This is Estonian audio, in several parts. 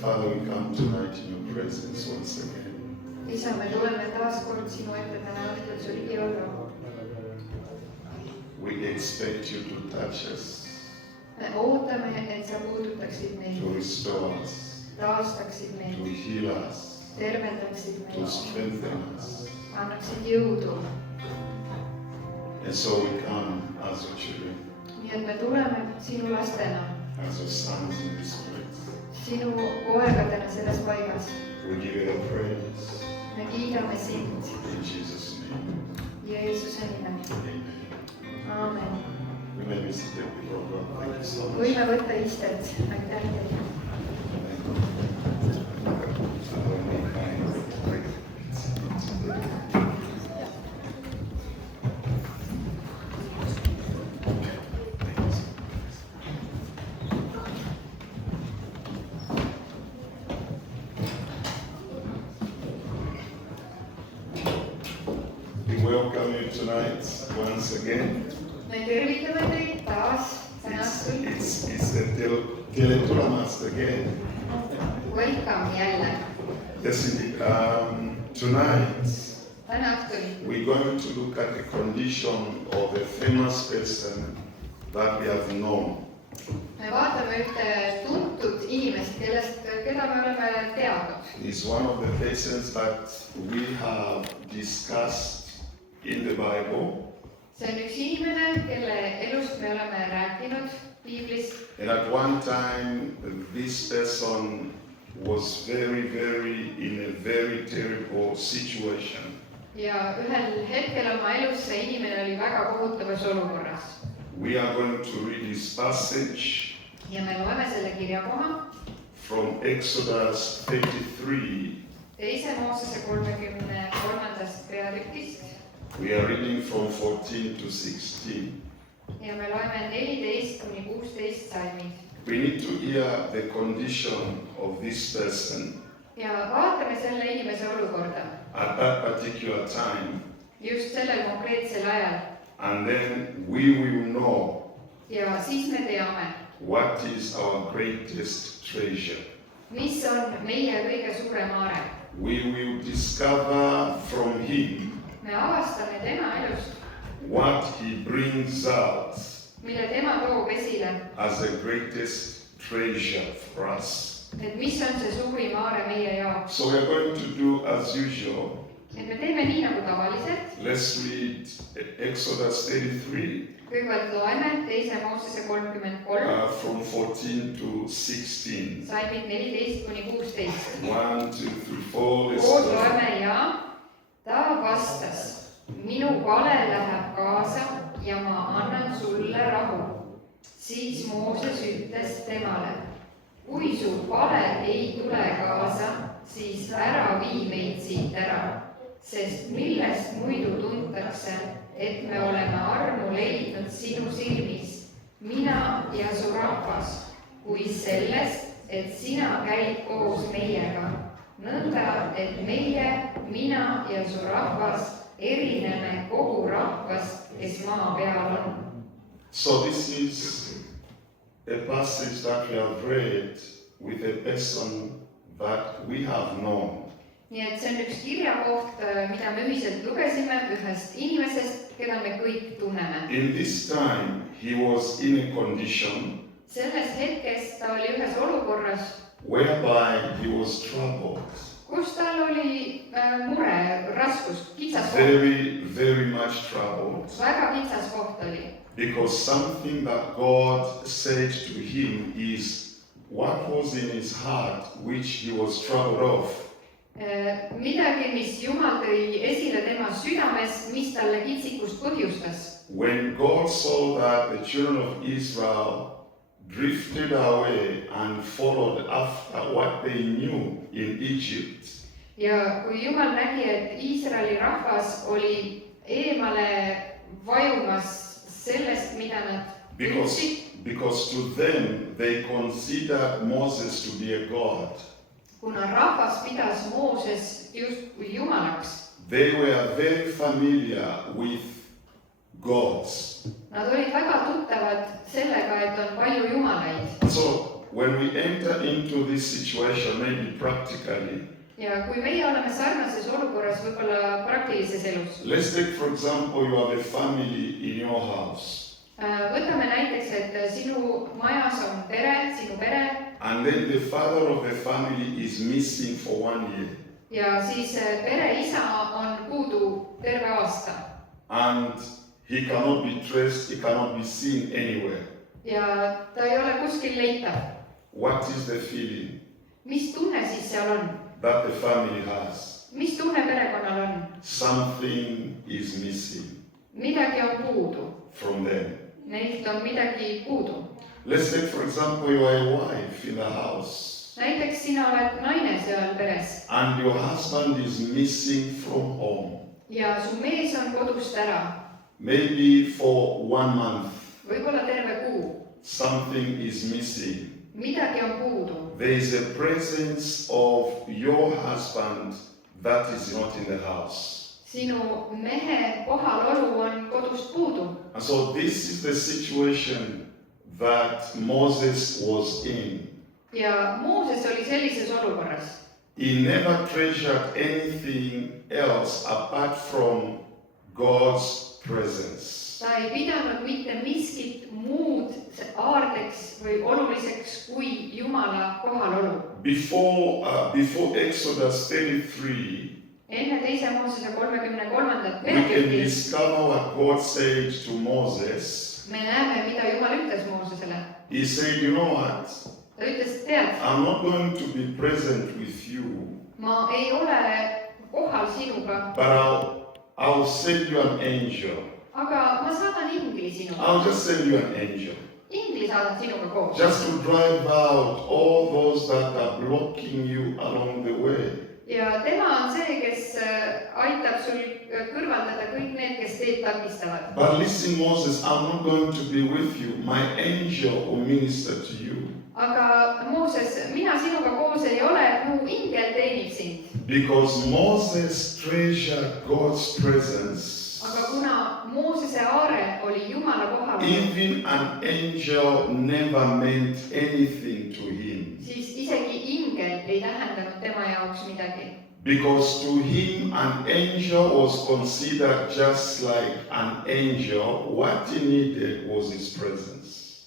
Father, we come tonight in your presence once again. Isa, me tuleme taas kord sinu ette täna õhtul su ligi olla. We expect you to touch us, Me ootame, et sa puudutaksid meid, to restore us, taastaksid meid, to heal us, tervendaksid to meid, strengthen us. annaksid jõudu. And so we come as your children, Nii et me tuleme sinu lastena, as your sons in this place. sinu poegadena selles paigas. We give you the praise Me kiidame sind in Jesus' name. Jeesuse nimel. Amen. Aamen. We may be seated before God. Thank you so much. Võime võtta istet. Aitäh teile. We welcome you tonight once again. Me tervitame teid taas täna õhtul. It's the Teletulamast again. Welcome jälle. Yes, indeed. Tonight Täna õhtul we're going to look at the condition of a famous person that we have known. me vaatame ühte tuntud inimest, keda me oleme teadnud. He's one of the persons that we have discussed in the Bible. See on üks inimene, kelle elust me oleme rääkinud Piiblis. And at one time, this person was in a very terrible situation. Ja ühel hetkel oma elus see inimene oli väga kohutavas olukorras. We are going to read this passage Ja me loeme selle kirjakoha from Exodus 33. teise Moosese 33. peatükist. We are reading from 14 to 16. Ja me loeme 14 kuni 16 salmid. We need to hear the condition of this person Ja vaatame selle inimese olukorda at that particular time, just sellel konkreetsel ajal. and then we will know Ja siis me teame, what is our greatest treasure. mis on meie kõige suurem aare. We will discover from him Me avastame tema elust, what he brings out mille tema toob esile, as the greatest treasure for us. et mis on see suurim aare meie jaoks. So we are going to do as usual. Et me teeme nii nagu tavaliselt. Let's read Exodus 33 Kõigepealt loeme teise Moosese 33, from 14 to 16. salmid 14 kuni 16. 1, 2, 3, 4. Let's Koos go. loeme ja ta vastas, minu vale läheb kaasa ja ma annan sulle rahu. Siis Mooses ütles temale, kui su vale ei tule kaasa, siis ära vii meid siit ära, sest millest muidu tuntakse, et me oleme armu leidnud sinu silmis, mina ja su rahvas, kui sellest, et sina käid koos meiega. Nõnda, et meie, mina ja su rahvas erineme kogu rahvast kes maa peal on. So this is a passage that we have read with a person that we have known. nii et see on üks kirjakoht, mida me ühiselt lugesime ühest inimesest, keda me kõik tunneme. In this time, he was in a condition selles hetkes ta oli ühes olukorras, whereby he was troubled, kus tal oli mure, raskus, kitsas koht, very, very much troubled, väga kitsas koht oli. because something that God said to him is what was in his heart, which he was troubled of. Midagi, mis Jumal tõi esile tema südames, mis talle kitsikust põhjustas. When God saw that the children of Israel drifted away and followed after what they knew in Egypt, ja kui Jumal nägi, et Iisraeli rahvas oli eemale vajumas sellest, mida nad tundsid, because to them they considered Moses to be a god. kuna rahvas pidas Mooses justkui jumalaks. They were very familiar with gods. Nad olid väga tuttavad sellega, et on palju jumalaid. So when we enter into this situation, maybe practically, ja kui meie oleme sarnases olukorras võib-olla praktilises elus. Let's take for example, you have a family in your house. Võtame näiteks, et sinu majas on pere, sinu pere. And then the father of the family is missing for 1 year. ja siis pere isa on puudu terve aasta. And he cannot be traced, he cannot be seen anywhere. ja ta ei ole kuskil leitav. What is the feeling mis tunne siis seal on? that the family has? mis tunne perekonnal on? Something is missing midagi on puudu. from them. Neilt on midagi puudu. Let's take for example, you are a wife in the house. näiteks sina oled naine seal peres. And your husband is missing from home. ja su mees on kodust ära. Maybe for 1 month. võib-olla terve kuu. Something is missing. midagi on puudu. There is a presence of your husband that is not in the house. sinu mehe kohalolu on kodust puudu. And so this is the situation that Moses was in. ja Mooses oli sellises olukorras. He never treasured anything else apart from God's presence. ta ei pidanud mitte miskit muud aardeks või oluliseks kui Jumala kohalolu. Before Exodus 33, enne teise Moosese 33. we can peatükis discover what God said to Moses. me näeme, mida Jumal ütles Moosesele. He said, you know what? ta ütles, tead, I'm not going to be present with you, ma ei ole kohal sinuga, but I'll send you an angel. aga ma saadan ingli sinuga. I'll just send you an angel. ingli saadan sinuga koos. Just to drive out all those that are blocking you along the way. ja tema on see, kes aitab sul kõrvaldada kõik need, kes teed takistavad. But listen, Moses, I'm not going to be with you. My angel will minister to you. aga Mooses, mina sinuga koos ei ole, mu ingel teenib sind. Because Moses treasured God's presence. aga kuna Moosese aare oli Jumala kohal, Even an angel never meant anything to him. siis isegi ingel ei tähendanud tema jaoks midagi. Because to him an angel was considered just like an angel. What he needed was his presence.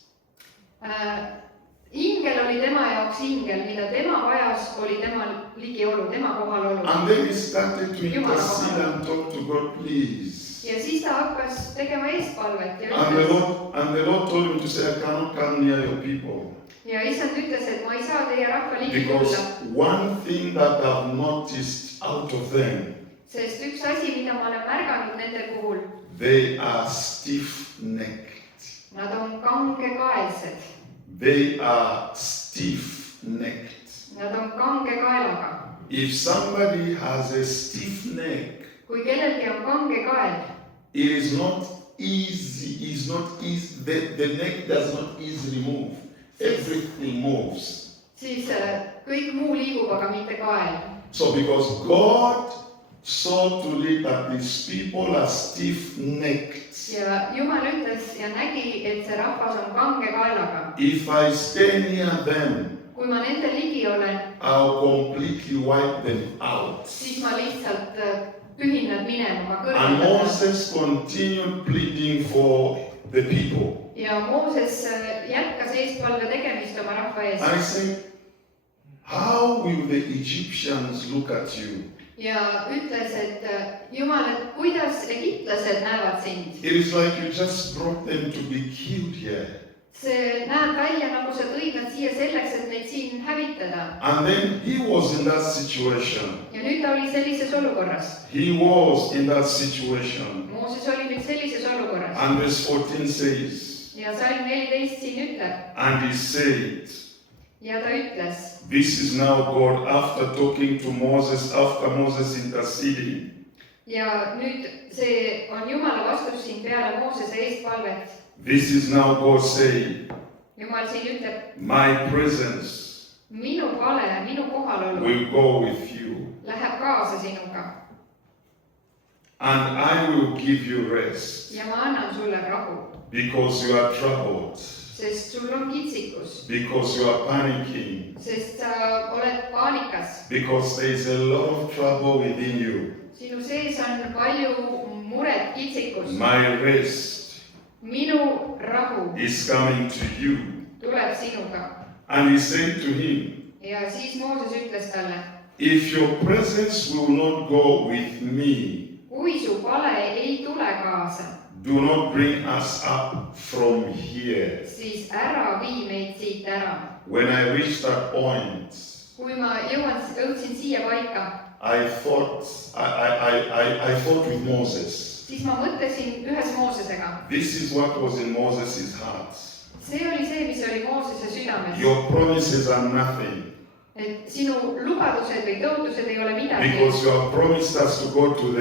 ingel oli tema jaoks ingel, mida tema vajas, oli tema ligiolu, tema kohalolu. And then he started to intercede and talk to God, please. ja siis ta hakkas tegema eestpalvet ja And the Lord told him to say, I cannot come near your people. ja issand ütles, et ma ei saa teie rahva ligi Because tulla. one thing that I've noticed out of them, sest üks asi, mida ma olen märganud nende puhul, they are stiff-necked. nad on kangekaelsed. They are stiff-necked. Nad on kange kaelaga. If somebody has a stiff neck, kui kellelgi on kange kael, it is not easy, the neck does not easily move. Everything moves. siis kõik muu liigub, aga mitte kael. So because God saw to it that these people are stiff-necked. ja Jumal ütles ja nägi, et see rahvas on kange kaelaga. If I stay near them, kui ma nende ligi olen, I'll completely wipe them out. siis ma lihtsalt pühin nad minema, ma And kõrvaldan. Moses continued pleading for the people. ja Mooses jätkas eestpalve tegemist oma rahva ees. I said, how will the Egyptians look at you? ja ütles, et Jumal, et kuidas egiptlased näevad sind. It is like you just brought them to be killed here. see näeb välja, nagu sa tõid nad siia selleks, et neid siin hävitada. And then he was in that situation. ja nüüd ta oli sellises olukorras. He was in that situation. Mooses oli nüüd sellises olukorras. And verse 14 says, ja salm 14 siin ütleb and he said, ja ta ütles, this is now God after talking to Moses, after Moses interceding. ja nüüd see on Jumala vastus siin peale Moosese eestpalvet. This is now God saying, Jumal siin ütleb, my presence minu pale, minu kohalolu will go with you, läheb kaasa sinuga and I will give you rest, ja ma annan sulle rahu, because you are troubled, sest sul on kitsikus, because you are panicking, sest sa oled paanikas. because there is a lot of trouble within you. sinu sees on palju muret, kitsikust. My rest minu rahu is coming to you. tuleb sinuga. And he said to him, ja siis Mooses ütles talle, if your presence will not go with me, kui su pale ei tule kaasa, do not bring us up from here. siis ära vii meid siit ära. When I reached that point, kui ma jõudsin siia paika, I thought with Moses. siis ma mõtlesin ühes Moosesega. This is what was in Moses' heart. see oli see, mis oli Moosese südames. Your promises are nothing, et sinu lubadused või tõotused ei ole midagi. because you have promised us to go to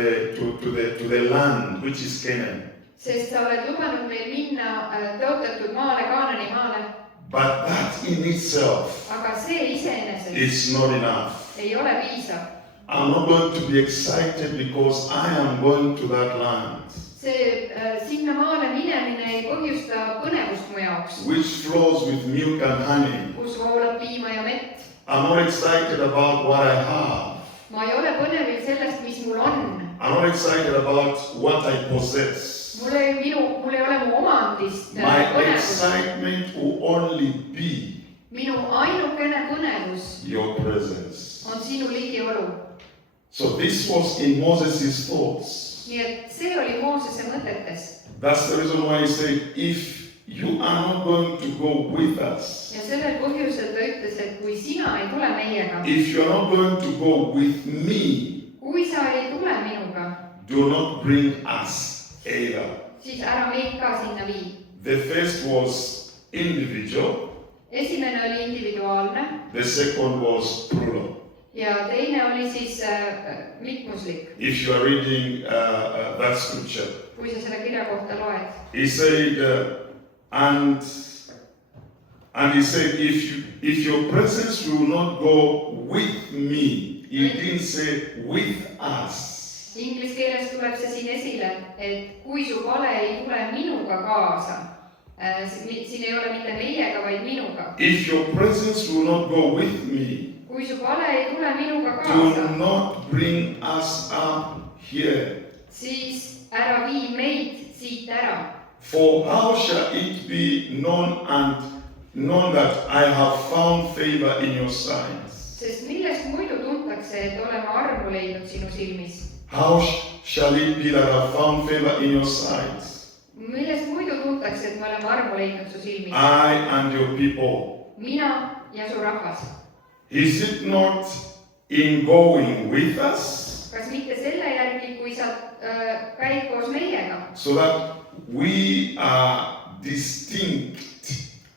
the land which is Canaan. sest sa oled lubanud meil minna tõotatud maale, Kaanani maale. But that in itself aga see iseenesest is not enough. ei ole piisav. I'm not going to be excited because I am going to that land, see sinna maale minemine ei põhjusta põnevust mu jaoks, which flows with milk and honey. kus voolab piima ja mett. I'm not excited about what I have. ma ei ole põnevil sellest, mis mul on. I'm not excited about what I possess. mul ei ole mu omandist My põnevust. excitement will only be minu ainukene põnevus your presence. on sinu ligiolu. So this was in Moses' thoughts. nii et see oli Moosese mõtetes. That's the reason why he said, if you are not going to go with us, ja sellel põhjusel ta ütles, et kui sina ei tule meiega, if you are not going to go with me, kui sa ei tule minuga, do not bring us either. siis ära meid ka sinna vii. The first was individual, esimene oli individuaalne the second was plural. ja teine oli siis mitmuslik. If you are reading that scripture, kui sa selle kirja kohta loed. he said, and he said, if your presence will not go with me, he didn't say with us. Inglise keeles tuleb see siin esile, et kui su pale ei tule minuga kaasa, siin ei ole mitte meiega, vaid minuga. If your presence will not go with me, kui su pale ei tule minuga do kaasa, not bring us up here. siis ära vii meid siit ära. For how shall it be known that I have found favor in your sight? sest millest muidu tuntakse, et oleme armu leidnud sinu silmis? How shall it be that I have found favor in your sight? millest muidu tuntakse, et me oleme armu leidnud su silmis? I and your people. mina ja su rahvas. Is it not in going with us, kas mitte selle järgi, kui sa käid koos meiega? so that we are distinct,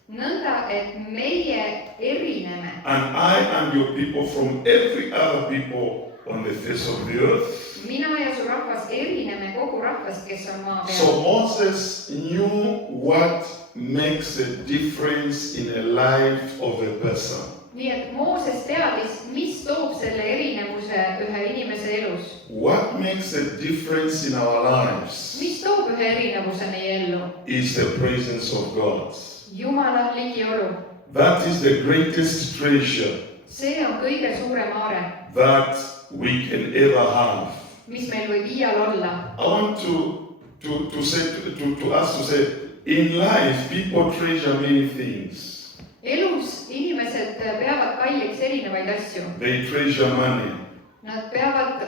nõnda, et meie erineme. and I and your people from every other people on the face of the earth? mina ja su rahvas erineme kogu rahvast, kes on maa peal. So Moses knew what makes a difference in the life of a person. nii et Mooses teadis, mis toob selle erinevuse ühe inimese elus. What makes a difference in our lives mis toob ühe erinevuse meie ellu? is the presence of God. Jumala ligiolu. That is the greatest treasure See on kõige suurem aare, that we can ever have. mis meil võib iial olla. I want to us to say, in life, people treasure many things. Elus inimesed peavad kalliks erinevaid asju. They treasure money. Nad peavad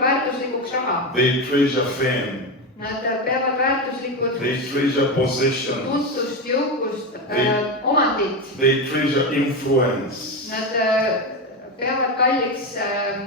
väärtuslikuks raha. They treasure fame. Nad peavad väärtuslikud They treasure possessions. tuntust, jõukust, omandit. They treasure influence. Nad peavad kalliks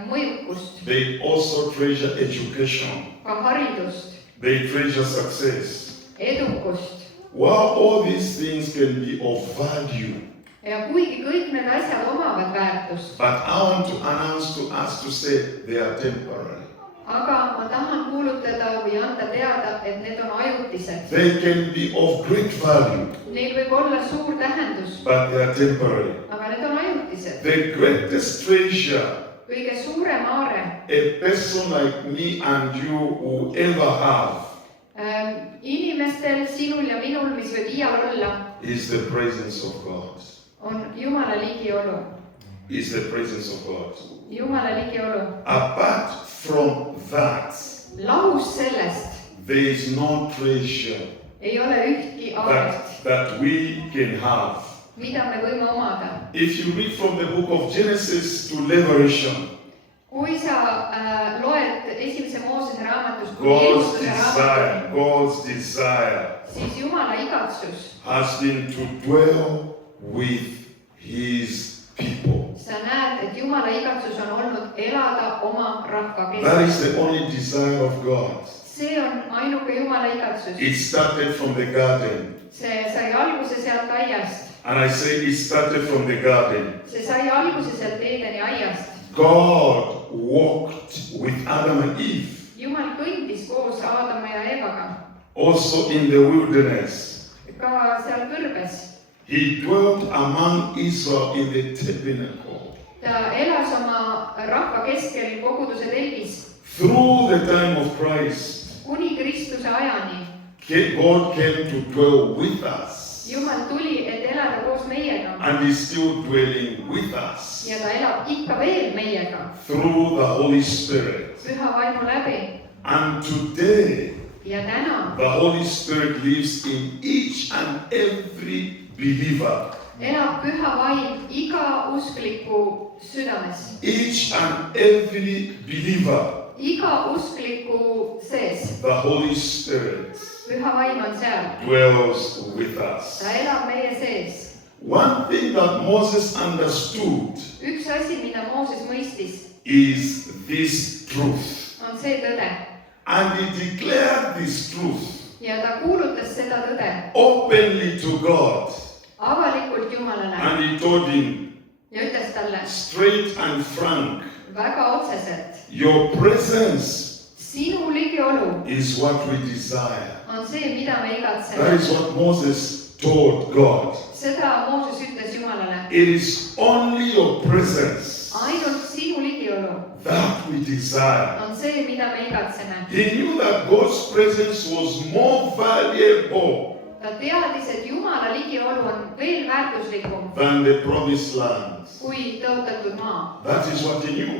mõjukust, They also treasure education. ka haridust, They treasure success. edukust. While all these things can be of value, Ja kuigi kõik need asjad omavad väärtust, but I want to announce to us to say they are temporary. aga ma tahan kuulutada või anda teada, et need on ajutised. They can be of great value, Neil võib olla suur tähendus, but they are temporary. aga need on ajutised. The greatest treasure Kõige suurem aare a person like me and you will ever have inimestel, sinul ja minul, mis võib iial olla, is the presence of God. on Jumala ligiolu. Is the presence of God. Jumala ligiolu. Apart from that, Lahus sellest there is no treasure ei ole ühtki aaret, that we can have. mida me võime omada. If you read from the book of Genesis to Revelation, Kui sa loed esimese Moosese raamatust kuni Ilmustuse raamatuni, God's desire siis Jumala igatsus, has been to dwell with his people. sa näed, et Jumala igatsus on olnud elada oma rahva That is keskel. the only desire of God. See on ainuke Jumala igatsus. It started from the garden. See sai alguse sealt aiast. And I say it started from the garden. See sai alguse sealt Eedeni aiast. God walked with Adam and Eve. Jumal kõndis koos Aadama ja Eevaga, Also in the wilderness. ka seal kõrbes. He dwelt among Israel in the tabernacle. Ta elas oma rahva keskel koguduse telgis Through the time of Christ, kuni Kristuse ajani. God came to dwell with us. Jumal tuli, et elada koos meiega And is still dwelling with us ja ta elab ikka veel meiega through the Holy Spirit. Püha Vaimu läbi. And today, Ja täna the Holy Spirit lives in each and every believer. elab Püha Vaim iga uskliku südames. Each and every believer, Iga uskliku sees. the Holy Spirit Püha Vaim on seal. dwells with us. Ta elab meie sees. One thing that Moses understood Üks asi, mida Mooses mõistis, is this truth. on see tõde. And he declared this truth Ja ta kuulutas seda tõde openly to God. avalikult Jumalale And he told him ja ütles talle straight and frank, väga otseselt, your presence sinu ligiolu is what we desire. on see, mida me That igatseme. is what Moses told God. Seda Mooses ütles Jumalale. It is only your presence Ainult sinu ligiolu that we desire. on see, mida me igatseme. He knew that God's presence was more valuable Ta teadis, et Jumala ligiolu on veel väärtuslikum than the promised land. kui tõotatud maa. That is what he knew.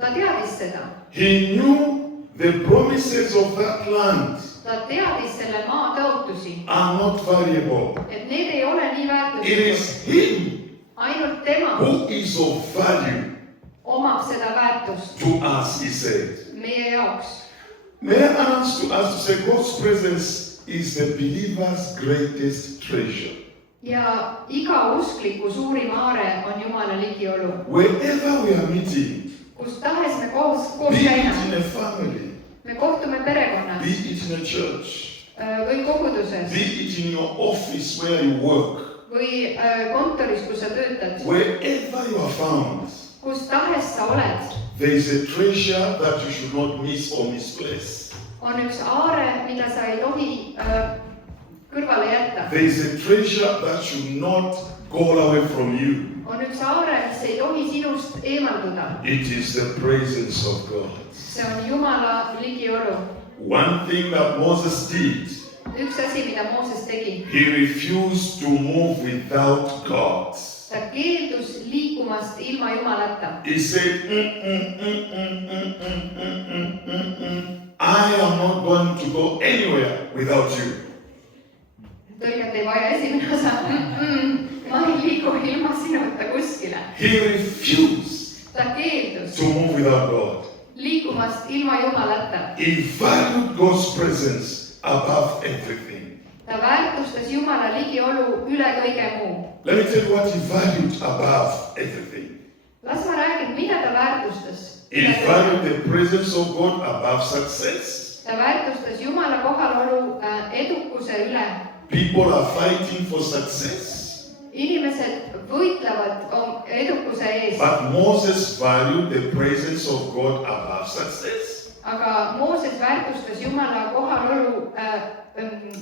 Ta teadis seda. He knew the promises of that land Ta teadis selle maa tõotusi, are not valuable. et need ei ole nii It väärtuslikud. is him Ainult tema who is of value omab seda väärtust to us, he said. meie jaoks. May I announce to us to say God's presence is the believer's greatest treasure. Ja iga uskliku suurim aare on Jumala ligiolu. Wherever we are meeting, Kus tahes me koos be it käime, in a family, me kohtume perekonnas be it in a church, või koguduses be it in your office where you work, või kontoris, kus sa töötad, wherever you are found, kus tahes sa oled, there is a treasure that you should not miss or misplace. on üks aare, mida sa ei tohi kõrvale jätta. There is a treasure that should not go away from you. on üks aare, mis ei tohi sinust eemalduda. It is the presence of God. See on Jumala ligiolu. One thing that Moses did, Üks asi, mida Mooses tegi. he refused to move without God. Ta keeldus liikumast ilma Jumalata. He said, I am not going to go anywhere without you. Tõlget ei vaja esimene osa. Ma ei liigu ilma sinuta kuskile. He refused Ta keeldus to move without God. liikumast ilma Jumalata. He valued God's presence above everything. Ta väärtustas Jumala ligiolu üle kõige muu. Let me tell you what he valued above everything. Las ma räägin, mida ta väärtustas. He valued the presence of God above success. Ta väärtustas Jumala kohalolu edukuse üle. People are fighting for success. Inimesed võitlevad edukuse eest. But Moses valued the presence of God above success. Aga Mooses väärtustas Jumala kohalolu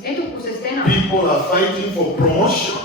edukusest enam. People are fighting for promotion.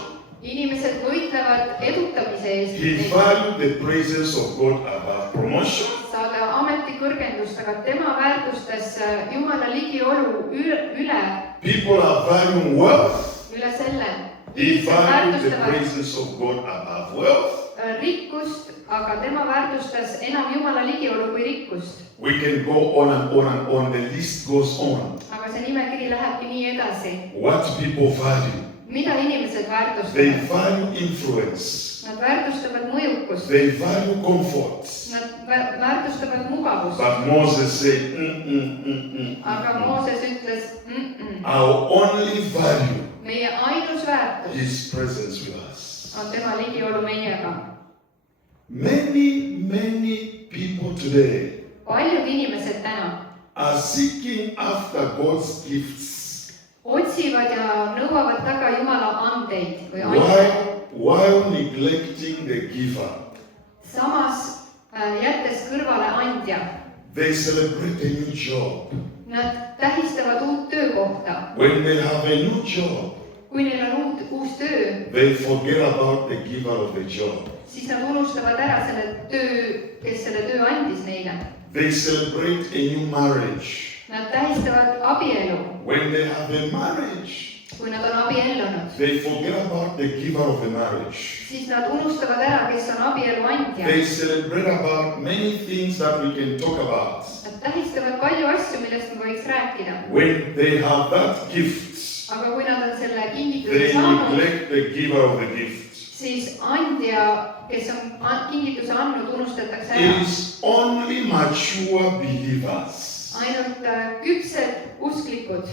Inimesed võitlevad edutamise eest. He valued the presence of God above promotion. Saada ametikõrgendust, aga tema väärtustas Jumala ligiolu üle. People are valuing wealth. Üle selle. He valued the presence of God above wealth. Rikkust, aga tema väärtustas enam Jumala ligiolu kui rikkust. We can go on and on and on. The list goes on. Aga see nimekiri lähebki nii edasi. What people value. Mida inimesed They väärtustavad? value influence. Nad väärtustavad mõjukust. They value comfort. Nad väärtustavad mugavust. But Moses said, Aga Mooses ütles, I'll only value meie ainus väärtus His presence with us. on tema ligiolu meiega. Many people today Paljud inimesed täna are seeking after God's gifts. otsivad ja nõuavad taga Jumala andeid või andeid. While neglecting the giver. Samas jättes kõrvale andja. They celebrate a new job. Nad tähistavad uut töökohta. When they have a new job, Kui neil on uus töö, they forget about the giver of the job. siis nad unustavad ära selle töö, kes selle töö andis neile. They celebrate a new marriage. Nad tähistavad abielu. When they have a marriage, Kui nad on abiellunud, they forget about the giver of the marriage. siis nad unustavad ära, kes on abielu andja. They celebrate about many things that we can talk about. Nad tähistavad palju asju, millest me võiks rääkida. When they have that gift, Aga kui nad on selle kingituse they saanud, neglect the giver of the gift. siis andja, kes on kingituse andnud, unustatakse It ära. is only mature believers Ainult küpsed usklikud,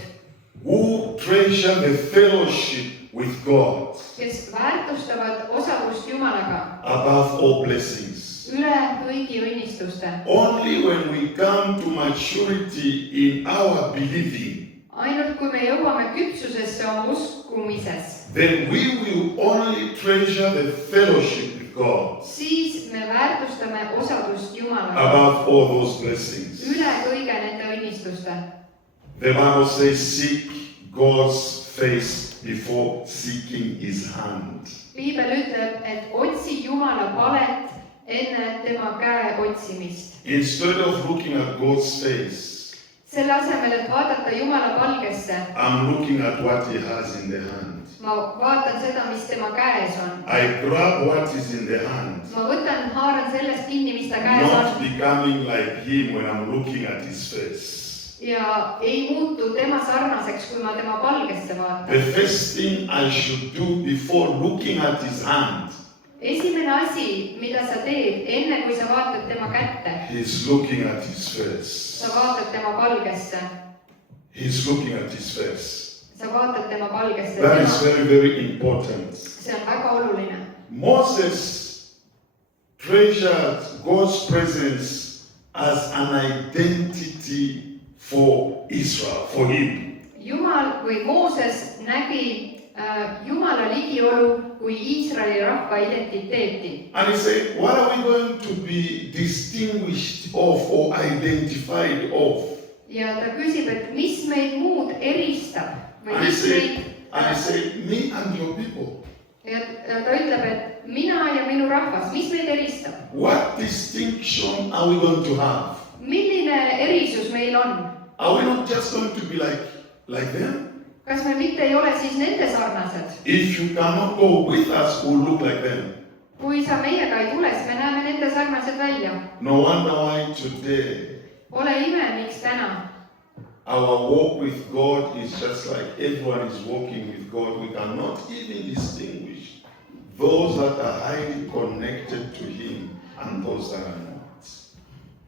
who treasure the fellowship with God kes väärtustavad osalust Jumalaga above all blessings. üle kõigi õnnistuste. Only when we come to maturity in our believing, Ainult kui me jõuame küpsusesse oma uskumises, then we will only treasure the fellowship with God siis me väärtustame osalust Jumalaga above all those blessings. üle kõige nende õnnistuste. The Bible says, seek God's face before seeking His hand. Piibel ütleb, et otsi Jumala palet enne tema käe otsimist. Instead of looking at God's face, Selle asemel, et vaadata Jumala palgesse, I'm looking at what He has in the hand. ma vaatan seda, mis tema käes on. I grab what is in the hand, Ma haaran sellest kinni, mis ta käes not on. becoming like Him when I'm looking at His face. Ja ei muutu tema sarnaseks, kui ma tema palgesse vaatan. The first thing I should do before looking at His hand Esimene asi, mida sa teed, enne kui sa vaatad tema kätte, is looking at His face. sa vaatad tema palgesse. He's looking at His face. Sa vaatad tema palgesse. That is very, very important. See on väga oluline. Moses treasured God's presence as an identity for Israel, for him. Jumal või Mooses nägi Jumala ligiolu kui Iisraeli rahva identiteeti. And he said, what are we going to be distinguished of or identified of? Ja ta küsib, et mis meid muud eristab või And he mis meid said, me and your people. ja ta ütleb, et mina ja minu rahvas, mis meid eristab? What distinction are we going to have? Milline erisus meil on? Are we not just going to be like them? Kas me mitte ei ole siis nende sarnased? If you cannot go with us, we'll look like them. Kui sa meiega ei tule, siis me näeme nende sarnased välja. No wonder why today Ole ime, miks täna? our walk with God is just like everyone is walking with God. We cannot even distinguish those that are highly connected to Him and those that are not.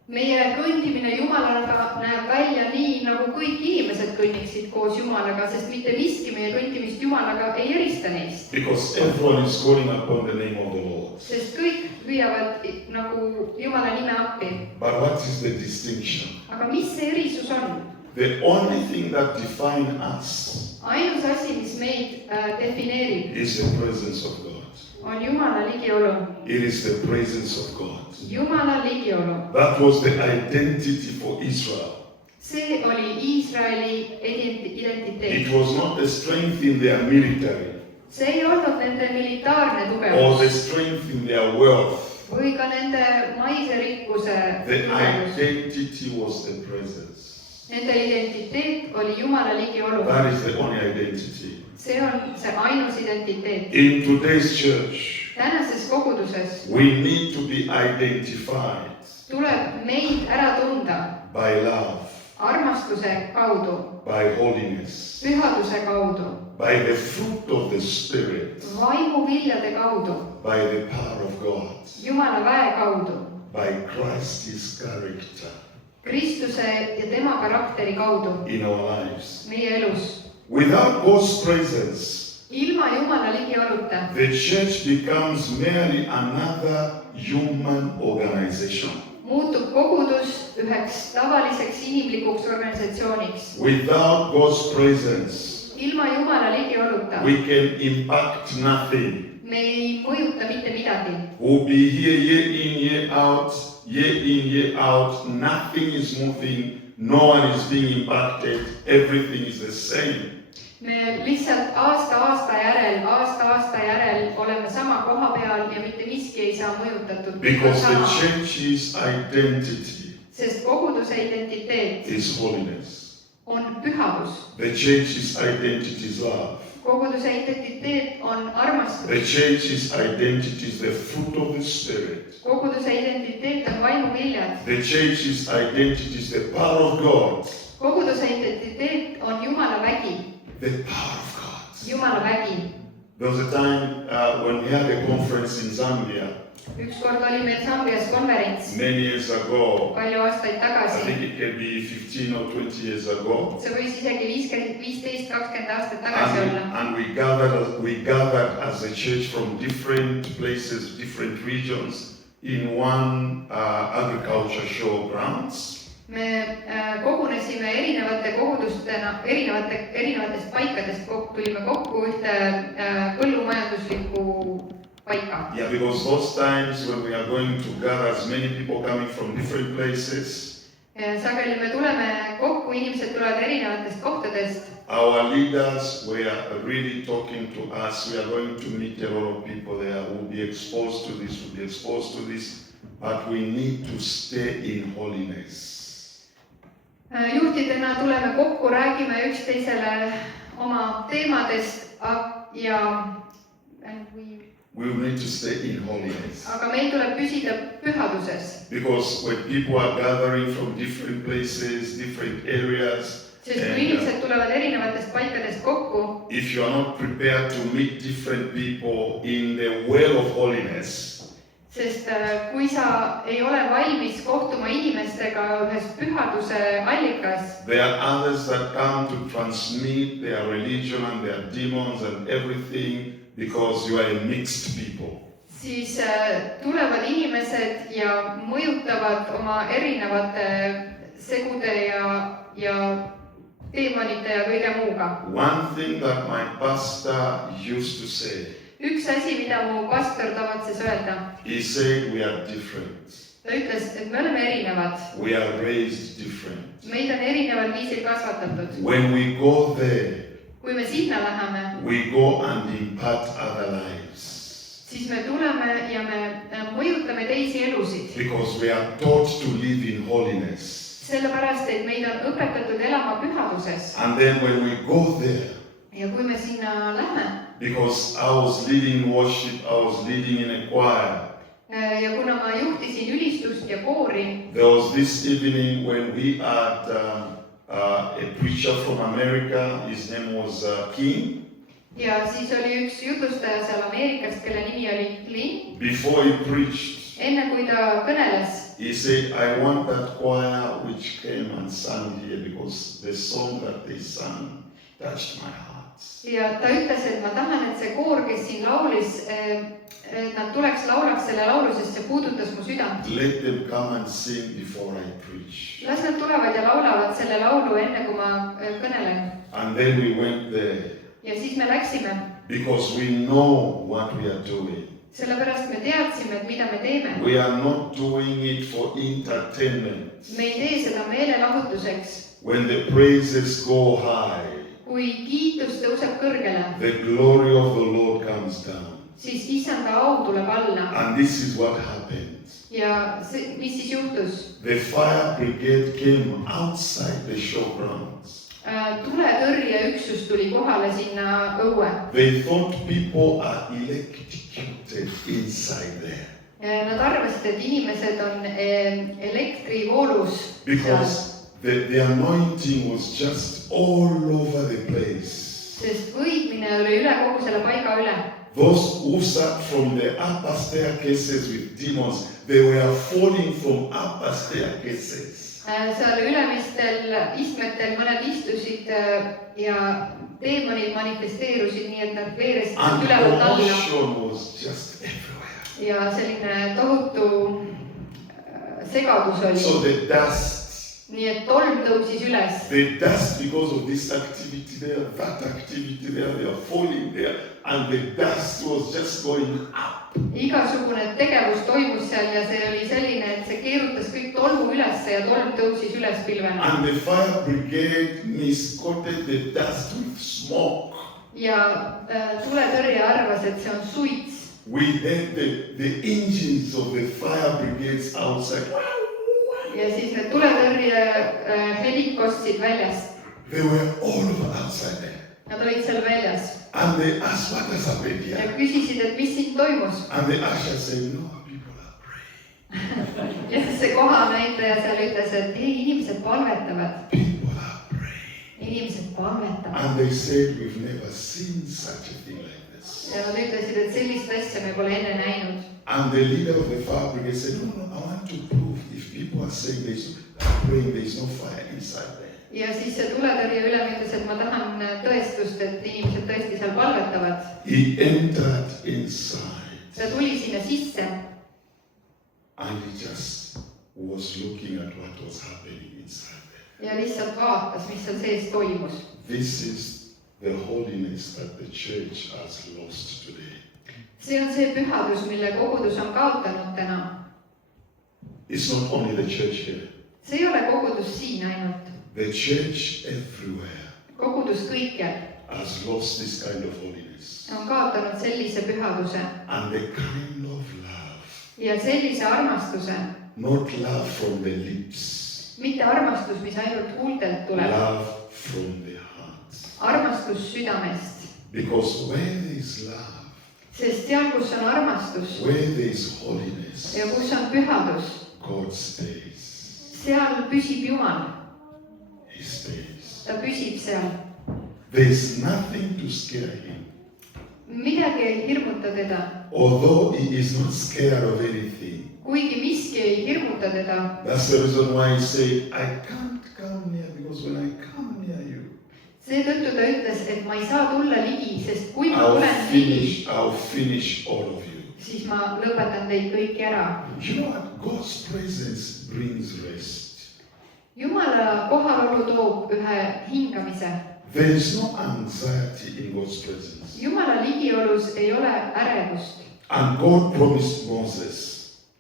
Meie kõndimine Jumalaga näeb välja nii, nagu kõik inimesed kõnniksid koos Jumalaga, sest mitte miski meie kõndimist Jumalaga ei erista neist. Because everyone is calling upon the name of the Lord. Sest kõik hüüavad nagu Jumala nime appi. But what is the distinction? Aga mis see erisus on? The only thing that defines us Ainus asi, mis meid defineerib, is the presence of God. on Jumala ligiolu. It is the presence of God. Jumala ligiolu. That was the identity for Israel. See oli Iisraeli identiteet. It was not the strength in their military See ei olnud nende militaarne or the tugevus strength in their wealth. või ka nende maise rikkuse The tugevus. identity was the presence. Nende identiteet oli Jumala ligiolu. That is the only identity. See on see ainus identiteet. In today's church, Tänases koguduses we need to be identified tuleb meid ära tunda by love, armastuse kaudu, by holiness, pühaduse kaudu, by the fruit of the Spirit, vaimuviljade kaudu, by the power of God, Jumala väe kaudu, by Christ's character Kristuse ja tema karakteri kaudu in our lives. meie elus. Without God's presence, Ilma Jumala ligioluta the church becomes merely another human organization. muutub kogudus üheks tavaliseks inimlikuks organisatsiooniks. Without God's presence, Ilma Jumala ligioluta we can impact nothing. me ei mõjuta mitte midagi. We'll be here year in, year out, year in, year out. Nothing is moving. No one is being impacted. Everything is the same. Me lihtsalt aasta järel oleme sama koha peal ja mitte miski ei saa mõjutatud. Because the church's identity Sest koguduse identiteet is holiness. on pühadus. The church's identity is love. Koguduse identiteet on The armastus. church's identity is the fruit of the Spirit. Koguduse identiteet on vaimuviljad. The church's identity is the power of God. Koguduse identiteet on Jumala vägi. The power of God. Jumala vägi. There was a time when we had a conference in Zambia Ükskord oli meil Sambias konverents many years ago. palju aastaid I tagasi. think it can be 15 or 20 years ago. See võis isegi 15-20 aastat tagasi olla. And we gathered as a church from different places, different regions in one agriculture showgrounds. Me kogunesime erinevate kogudustena, erinevatest paikadest tulime kokku ühte põllumajanduslikku paika. Yeah, because those times when we are going to gather as many people coming from different places, Sageli me tuleme kokku, inimesed tulevad erinevatest kohtadest. our leaders were really talking to us. We are going to meet a lot of people there who will be exposed to this, but we need to stay in holiness. Juhtidena tuleme kokku, räägime üksteisele oma teemadest ja We will need to stay in holiness. aga meil tuleb püsida pühaduses. Because when people are gathering from different places, different areas, Sest kui inimesed tulevad erinevatest paikadest kokku, if you are not prepared to meet different people in the well of holiness, sest kui sa ei ole valmis kohtuma inimestega ühes pühaduse allikas, there are others that come to transmit their religion and their demons and everything because you are a mixed people. siis tulevad inimesed ja mõjutavad oma erinevate segude ja teemonite ja kõige muuga. One thing that my pastor used to say, Üks asi, mida mu pastor tavatses öelda, he said we are different. ta ütles, et me oleme erinevad. We are raised different. Meid on erineval viisil kasvatatud. When we go there, kui me sinna läheme, we go and impart other lives. siis me tuleme ja me mõjutame teisi elusid. Because we are taught to live in holiness. Sellepärast, et meid on õpetatud elama pühaduses. And then when we go there, Ja kui me sinna lähme, because I was leading worship, I was leading in a choir. ja kuna ma juhtisin ülistust ja koori, There was this evening when we had a preacher from America. His name was King. ja siis oli üks jutlustaja seal Ameerikast, kelle nimi oli Clint. Before he preached, Enne kui ta kõneles, he said, I want that choir which came and sang here because the song that they sang touched my heart. ja ta ütles, et ma tahan, et see koor, kes siin laulis, et nad tuleks laulaks selle laulu, sest see puudutas mu südant. Let them come and sing before I preach. Las nad tulevad ja laulavad selle laulu enne, kui ma kõnelen. And then we went there Ja siis me läksime, because we know what we are doing. sellepärast me teadsime, et mida me teeme. We are not doing it for entertainment. Me ei tee seda meelelahutuseks. When the praises go high, Kui kiitus tõuseb kõrgele, the glory of the Lord comes down. siis issanda au tuleb alla. And this is what happened. Ja see, mis siis juhtus? The fire brigade came outside the showgrounds. Tuletõrjeüksus tuli kohale sinna õue. They thought people are electrocuted inside there. Nad arvasid, et inimesed on elektrivoolus. Because the anointing was just all over the place. Sest võidmine oli üle kogu selle paiga üle. Those who sat from the upper staircases with demons, they were falling from upper staircases. Seal ülemistel istmetel mõned istusid ja teemonid manifesteerusid nii, et nad veeresid And ülevalt alla. commotion was just everywhere. Ja selline tohutu segadus oli. So the dust, Nii et tolm tõusis üles. the dust because of this activity there, that activity there, they are falling there, and the dust was just going up. Igasugune tegevus toimus seal ja see oli selline, et see keerutas kõik tolmu üles ja tolm tõusis üles pilvena. And the fire brigade misquoted the dust with smoke. Ja tuletõrje arvas, et see on suits. We had the engines of the fire brigades outside. Ja siis need tuletõrje helid kostsid väljast. They were all over outside there. Nad olid seal väljas. And they asked what has happened Ja here. küsisid, et mis siin toimus. And the usher said, no, people are praying. Ja siis see kohanäitaja seal ütles, et ei, inimesed palvetavad. People are praying. Inimesed palvetavad. And they said, we've never seen such a thing like this. Ja nad ütlesid, et sellist asja me pole enne näinud. And the leader of the fire brigade said, no, I want to prove if people are saying praying, there's no fire inside there. Ja siis see tuletõrje ülem ütles, et ma tahan tõestust, et inimesed tõesti seal palvetavad. He entered inside Ta tuli sinna sisse and he just was looking at what was happening inside there. ja lihtsalt vaatas, mis seal sees toimus. This is the holiness that the church has lost today. See on see pühadus, mille kogudus on kaotanud täna. It's not only the church here. See ei ole kogudus siin ainult. The church everywhere Kogudus kõikjal has lost this kind of holiness. on kaotanud sellise pühaduse And the kind of love, ja sellise armastuse. not love from the lips, Mitte armastus, mis ainult huultelt tuleb. love from the heart. Armastus südamest. Because where there is love, Sest seal, kus on armastus where there is holiness, ja kus on pühadus, God stays. seal püsib Jumal. He stays. Ta püsib seal. There is nothing to scare him. Midagi ei hirmuta teda. Although he is not scared of anything. Kuigi miski ei hirmuta teda. That's the reason why he said, I can't come near because when I come near you, Seetõttu ta ütles, et ma ei saa tulla ligi, sest kui ma tulen ligi, I'll finish all of you. siis ma lõpetan teid kõiki ära. You know what? God's presence brings rest. Jumala kohalolu toob ühe hingamise. There is no anxiety in God's presence. Jumala ligiolus ei ole ärevust. And God promised Moses.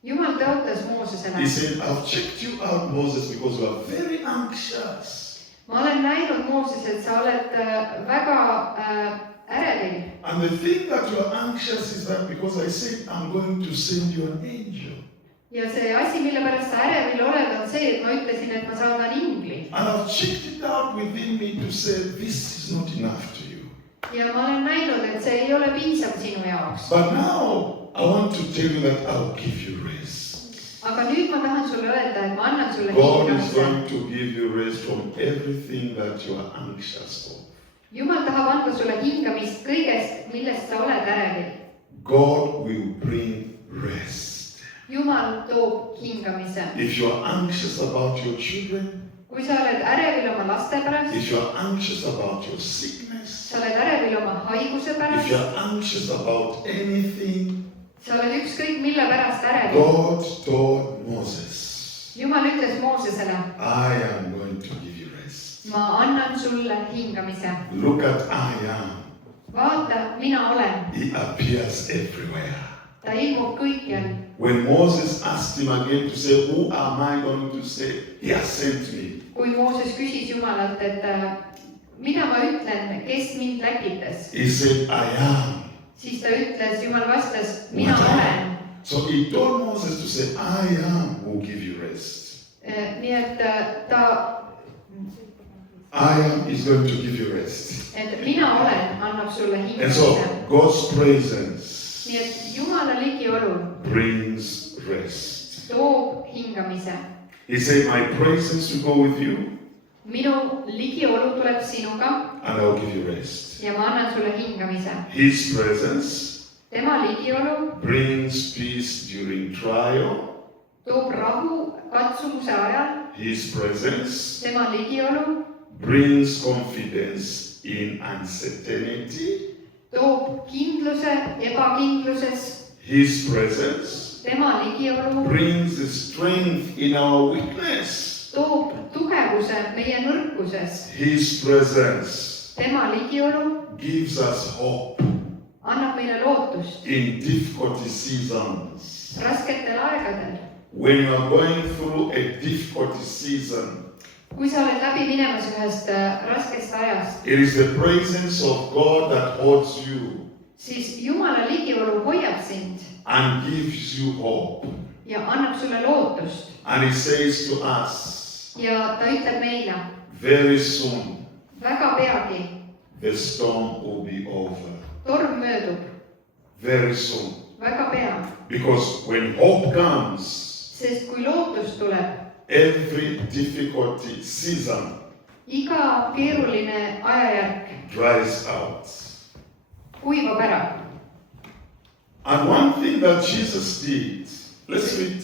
Jumal tõotas He Moosesele. said, I've checked you out, Moses, because you are very anxious. ma olen näinud Mooses, et sa oled väga ärevil. And the thing that you are anxious is that because I said I'm going to send you an angel. Ja see asi, mille pärast sa ärevil oled, on see, et ma ütlesin, et ma saadan ingli. And I've checked it out within me to say this is not enough to you. Ja ma olen näinud, et see ei ole piisav sinu jaoks. But now I want to tell you that I'll give you rest. Aga nüüd ma tahan sulle öelda, et ma annan sulle God is hingamise. going to give you rest from everything that you are anxious for. Jumal tahab anda sulle hingamist kõigest, millest sa oled ärevil. God will bring rest. Jumal toob hingamise. If you are anxious about your children, Kui sa oled ärevil oma laste pärast, if you are anxious about your sickness, sa oled ärevil oma haiguse if you pärast, are anxious about anything, sa oled ükskõik mille pärast ärevil. God told Moses, Jumal ütles Moosesele, I am going to give you rest. ma annan sulle hingamise. Look at I am. Vaata, mina olen. He appears everywhere. Ta ilmub kõikjal. When Moses asked him again to say, who am I going to say? He has sent me. Kui Mooses küsis Jumalalt, et mida ma ütlen, kes mind läkitas, He said, I am. siis ta ütles, Jumal vastas, mina What I olen. am. So he told Moses to say, I am who will give you rest. Nii et I am is going to give you rest. et mina olen, annab sulle And so hingamise. God's presence Nii et Jumala ligiolu brings rest. toob hingamise. He said, my presence will go with you Minu ligiolu tuleb sinuga and I will give you rest. ja ma annan sulle hingamise. His presence Tema ligiolu brings peace during trial. toob rahu katsumuse ajal. His presence Tema ligiolu brings confidence in uncertainty. toob kindluse ebakindluses. His presence Tema ligiolu brings the strength in our weakness. toob tugevuse meie nõrkuses. His presence Tema ligiolu gives us hope annab meile lootust in difficult seasons. rasketel aegadel. When you are going through a difficult season, Kui sa oled läbi minemas ühest raskest ajast, it is the presence of God that holds you siis Jumala ligiolu hoiab sind and gives you hope. ja annab sulle lootust. And He says to us, Ja ta ütleb meile, very soon väga peagi the storm will be over. torm möödub, Very soon. väga pea. Because when hope comes, Sest kui lootus tuleb, every difficulty season iga keeruline ajajärk dries out. kuivab ära. And one thing that Jesus did, let's read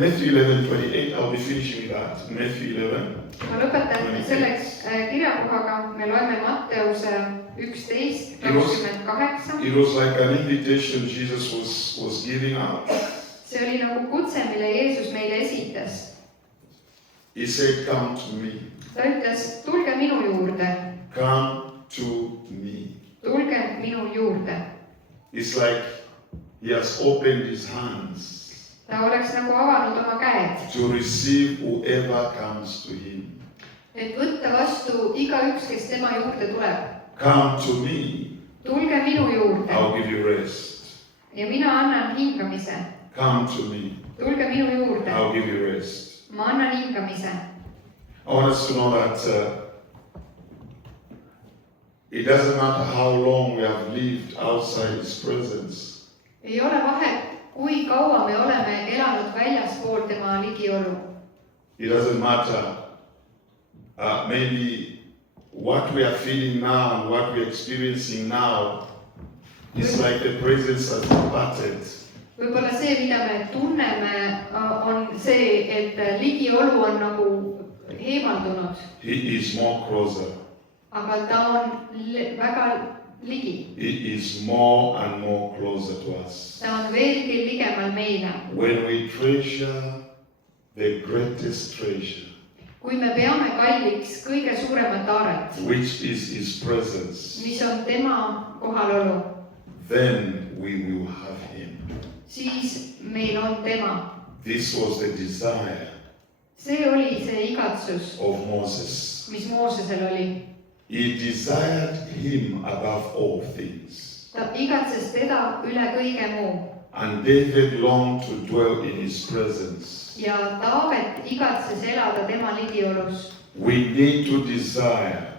Matthew 11:28. I'll be finishing with that. Matthew 11. Ma lõpetan selleks kirjakohaga, me loeme Matteuse 11:28. It was like an invitation Jesus was giving out. See oli nagu kutse, mille Jeesus meile esitas. He said, come to me. Ta ütles, tulge minu juurde, Come to me. tulge minu juurde. It's like he has opened his hands Ta oleks nagu avanud oma käed, to receive whoever comes to him. et võtta vastu igaüks, kes tema juurde tuleb. Come to me. Tulge minu juurde I'll give you rest. ja mina annan hingamise. Come to me. Tulge minu juurde, I'll give you rest. ma annan hingamise. I want us to know that it doesn't matter how long we have lived outside His presence. Ei ole vahet, kui kaua me oleme elanud väljaspool tema ligiolu. It doesn't matter maybe what we are feeling now and what we're experiencing now. It's like the presence has departed. Võib-olla see, mida me tunneme, on see, et ligiolu on nagu eemaldunud, He is more closer. aga ta on väga ligi. He is more and more closer to us. Ta on veelgi ligemal meile. When we treasure the greatest treasure, Kui me peame kalliks kõige suuremat aaret, which is His presence, mis on tema kohalolu, then we will have Him. siis meil on tema. This was the desire see oli see igatsus, of Moses. mis Moosesel oli. He desired him above all things. Ta igatses teda üle kõige muu. And David longed to dwell in his presence. Ja Taavet igatses elada tema ligiolus. We need to desire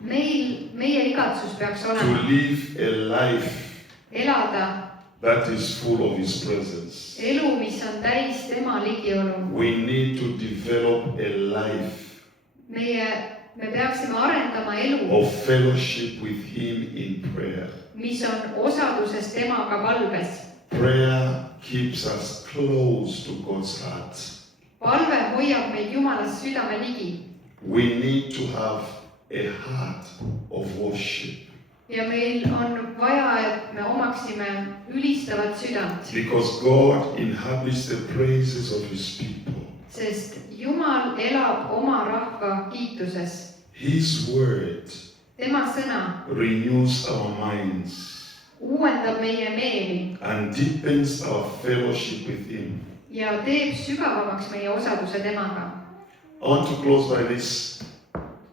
Meie igatsus peaks to olema live a life elada that is full of his presence. elu, mis on täis tema ligiolu. We need to develop a life Me peaksime arendama elu, of fellowship with him in prayer. mis on osaduses temaga palves. Prayer keeps us close to God's heart. Palve hoiab meid Jumalast südame ligi. We need to have a heart of worship. Ja meil on vaja, et me omaksime ülistavat südant. Because God inhabits the praises of his people. Sest Jumal elab oma rahva kiituses. His word Tema sõna renews our minds uuendab meie meeli and deepens our fellowship with him. ja teeb sügavamaks meie osaduse temaga. I want to close by this.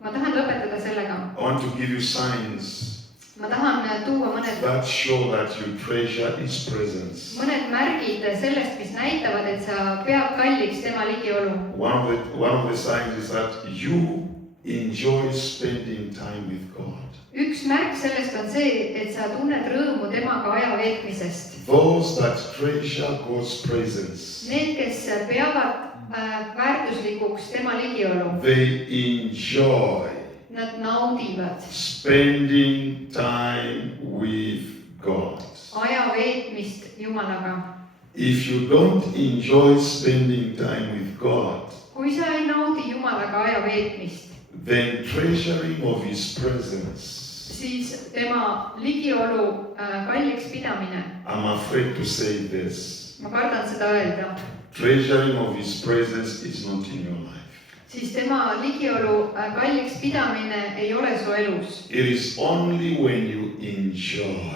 Ma tahan lõpetada sellega. I want to give you signs Ma tahan tuua that show that you treasure his presence. mõned märgid sellest, mis näitavad, et sa pead kalliks tema ligiolu. One of the signs is that you enjoy spending time with God. Üks märk sellest on see, et sa tunned rõõmu temaga aja veetmisest. Those that treasure God's presence, Need, kes peavad väärtuslikuks tema ligiolu, they enjoy nad naudivad spending time with God. aja veetmist Jumalaga. If you don't enjoy spending time with God, Kui sa ei naudi Jumalaga aja veetmist, then treasuring of his presence, siis tema ligiolu kalliks pidamine, I'm afraid to say this, ma kardan seda öelda, treasuring of his presence is not in your life. siis tema ligiolu kalliks pidamine ei ole su elus. It is only when you enjoy.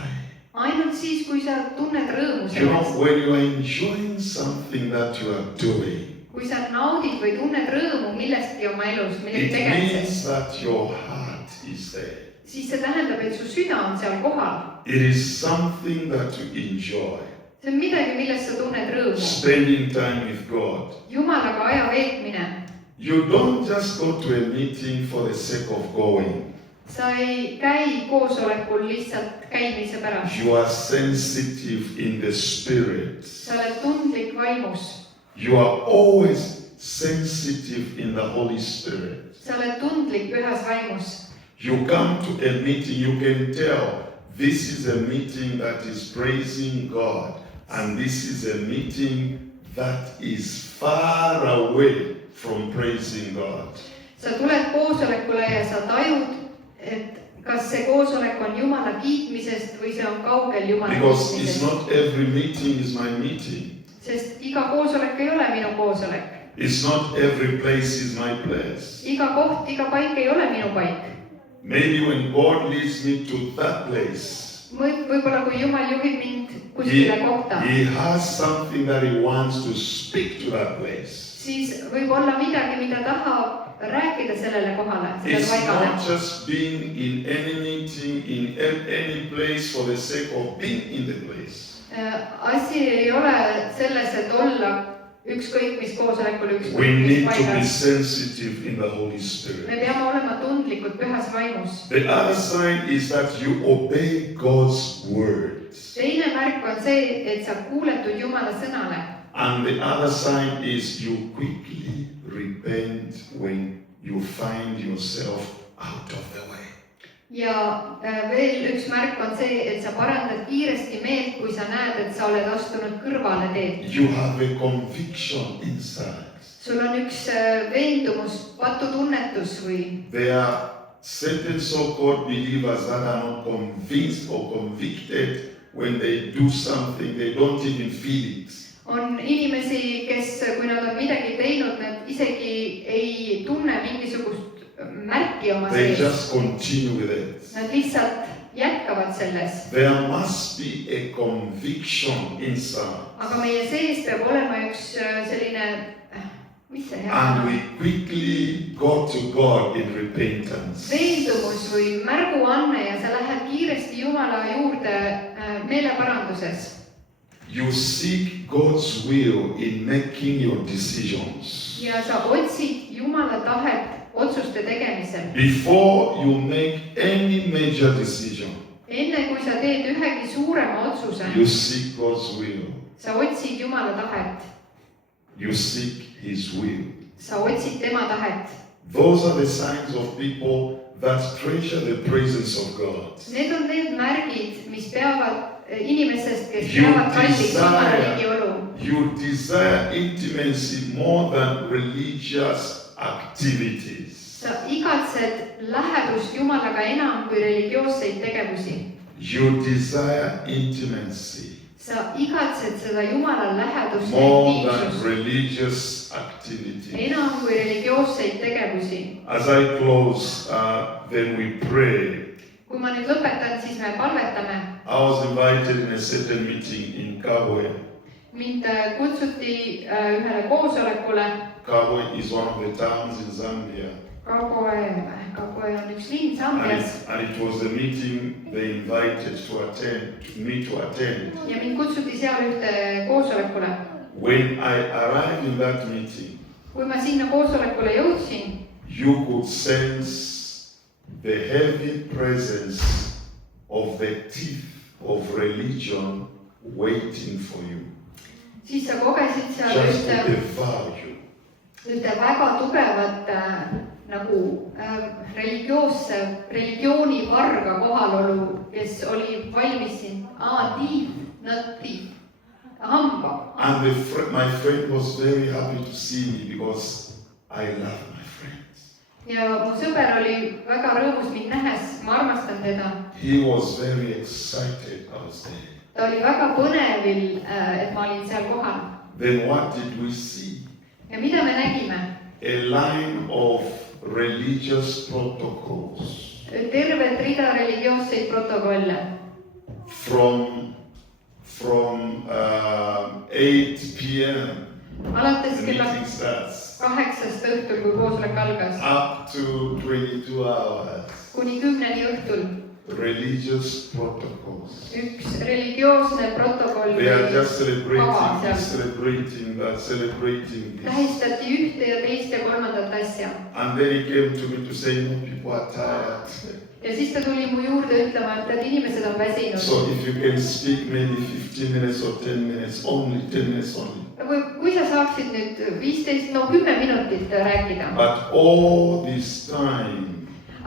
Ainult siis, kui sa tunned rõõmu You know, sellest, when you are enjoying something that you are doing, kui sa naudid või tunned rõõmu millestki oma elus, millegi it tegemises, means that your heart is there. siis see tähendab, et su süda on seal kohal. It is something that you enjoy. See on midagi, millest sa tunned rõõmu. Spending time with God. Jumalaga aja veetmine. You don't just go to a meeting for the sake of going. Sa ei käi koosolekul lihtsalt käimise pärast. You are sensitive in the spirit. Sa oled tundlik vaimus. You are always sensitive in the Holy Spirit. Sa oled tundlik pühas vaimus. You come to a meeting, you can tell this is a meeting that is praising God, and this is a meeting that is far away from praising God. Sa tuled koosolekule ja sa tajud, et kas see koosolek on Jumala kiitmisest või see on kaugel Jumala Because it's kiitmisest. not every meeting is my meeting. Sest iga koosolek ei ole minu koosolek. It's not every place is my place. Iga koht, iga paik ei ole minu paik. Maybe when God leads me to that place, Võib-olla kui Jumal juhib mind kuskile kohta, He has something that He wants to speak to that place. siis võib olla midagi, mida tahab rääkida sellele kohale, sellele It's paigale. not just being in any meeting, in any place for the sake of being in the place. Asi ei ole selles, et olla ükskõik mis koosolekul, We ükskõik mis need to be paigas. sensitive in the Holy Spirit. Me peame olema tundlikud pühas vaimus. The other sign is that you obey God's words. Teine märk on see, et sa kuuletud Jumala sõnale. And the other sign is you quickly repent when you find yourself out of the way. Ja veel üks märk on see, et sa parandad kiiresti meelt, kui sa näed, et sa oled astunud kõrvale teed. You have a conviction inside. Sul on üks veendumus, patutunnetus või There are certain so-called believers that are not convinced or convicted when they do something, they don't even feel it. on inimesi, kes, kui nad on midagi teinud, nad isegi ei tunne mingisugust märki oma They sees. just continue with it. Nad lihtsalt jätkavad selles. There must be a conviction inside. Aga meie sees peab olema üks selline mis see hea and sõna we on? quickly go to God in repentance. Veendumus või märguanne ja sa lähed kiiresti Jumala juurde meeleparanduses. You seek God's will in making your decisions. Ja sa otsid Jumala tahet otsuste tegemisel. Before you make any major decision, Enne kui sa teed ühegi suurema otsuse, you seek God's will. sa otsid Jumala tahet. You seek His will. Sa otsid tema tahet. Those are the signs of people that treasure the presence of God. Need on need märgid, mis peavad inimesest, kes You peavad kalliks Jumala desire- ligiolu. You desire intimacy more than religious activities. Sa igatsed lähedust Jumalaga enam kui religioosseid tegevusi. You desire intimacy Sa igatsed seda Jumala lähedust ja more than intiimsust religious activities. enam kui religioosseid tegevusi. As I close, then we pray. Kui ma nüüd lõpetan, siis me palvetame. I was invited in a certain meeting in Kabwe. Mind kutsuti ühele koosolekule. Kabwe is one of the towns in Zambia. Kabwe on üks linn Zambias. And it was a meeting they invited me to attend. Ja mind kutsuti seal ühte koosolekule. When I arrived in that meeting, Kui ma sinna koosolekule jõudsin, you could sense the heavy presence of the teeth of religion waiting for you, siis sa kogesid seal just to devour you. ühte väga tugevat nagu religiooni varga kohalolu, kes oli valmis siin, tiif, not tiif, hamba. And my friend was very happy to see me because I love my friends. Ja mu sõber oli väga rõõmus mind nähes, ma armastan teda. He was very excited I was there. Ta oli väga põnevil, et ma olin seal kohal. Then what did we see? Ja mida me nägime? A line of religious protocols Tervet rida religioosseid protokolle. from 8 p.m. Alates the kella meeting starts 8 õhtul, kui koosolek algas, up to 22 hours. kuni 10 õhtul. Religious protocols. Üks religioosne protokoll They are just celebrating this. Tähistati ühte ja teist ja kolmandat asja. And then he came to me to say, no, people are tired. Ja siis ta tuli mu juurde ütlema, et inimesed on väsinud. So if you can speak maybe 15 minutes or 10 minutes, only 10 minutes only. Kui sa saaksid nüüd 15, 10 minutit rääkida. But all this time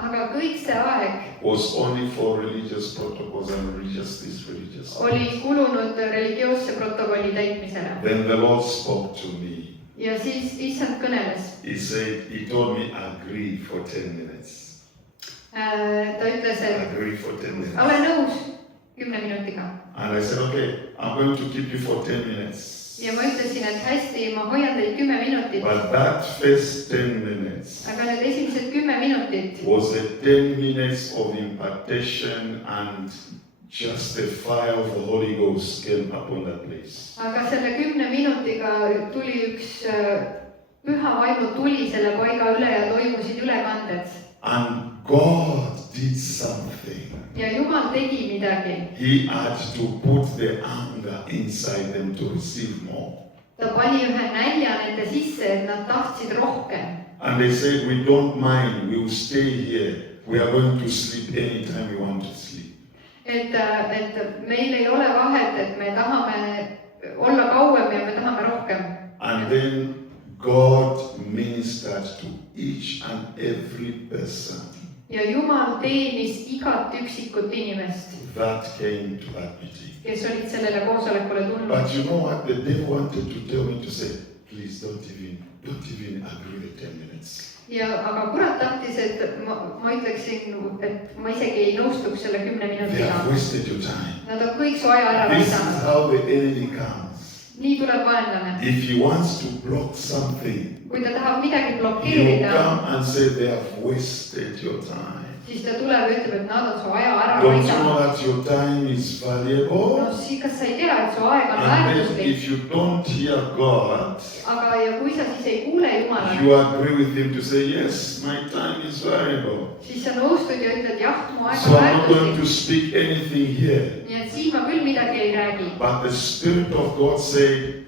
Aga kõik see aeg was only for religious protocols and religious this, religious. oli kulunud religioosse protokolli täitmisele. Then the Lord spoke to me. Ja siis issand kõneles. He told me, agree for 10 minutes. Ta ütles, et Agree for 10 minutes. ole nõus 10 minutiga. And I said, okay, I'm going to keep you for 10 minutes. Ja ma ütlesin, et hästi, ma hoian teid 10 minutit. But that first 10 minutes Aga need esimesed 10 minutit was a 10 minutes of impartation, and just the fire of the Holy Ghost came upon that place. Aga selle 10 minutiga tuli üks püha vaimu tuli selle paiga üle ja toimusid ülekanded. And God did something. Ja Jumal tegi midagi. He had to put the anger inside them to receive more. Ta pani ühe nälja nende sisse, et nad tahtsid rohkem. And they said, we don't mind, we will stay here. We are going to sleep anytime we want to sleep. Et meil ei ole vahet, et me tahame olla kauem ja me tahame rohkem. And then God ministered to each and every person Ja Jumal teenis igat üksikut inimest, that came to that meeting. kes olid sellele koosolekule tulnud. But you know what? The devil wanted to tell me to say, please don't even agree with 10 minutes. Ja aga kurat tahtis, et ma ütleksin, et ma isegi ei nõustuks selle 10 They minutiga. have wasted your time. Nad on kõik su aja ära This is võtanud. how the enemy comes. Nii tuleb vaenlane. If he wants to block something, Kui ta tahab midagi he will blokeerida, come and say they have wasted your time. siis ta tuleb ja ütleb, et nad on su aja ära Don't you know raisanud. that your time is valuable? No siis kas sa ei tea, et su aeg on And then väärtuslik? if you don't hear God, Aga ja kui sa siis ei kuule Jumalat, you agree with him to say, yes, my time is valuable. siis sa nõustud ja ütled, jah, mu aeg So on I'm not going väärtuslik. to speak anything here. Nii et siin ma küll midagi ei räägi. But the Spirit of God said,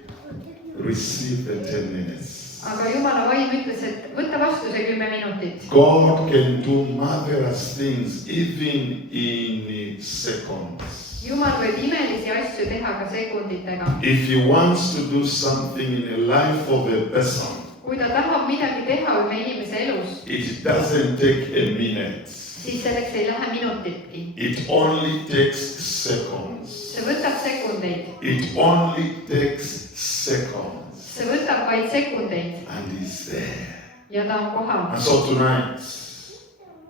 receive the 10 minutes. Aga Jumala vaim ütles, et võta vastu see 10 minutit. God can do marvelous things even in seconds. Jumal võib imelisi asju teha ka sekunditega. If he wants to do something in the life of a person, Kui ta tahab midagi teha ühe inimese elus, it doesn't take a minute. siis selleks ei lähe minutitki. It only takes seconds. See võtab sekundeid. It only takes seconds. See võtab vaid sekundeid And he's there. ja ta on kohal. And so tonight,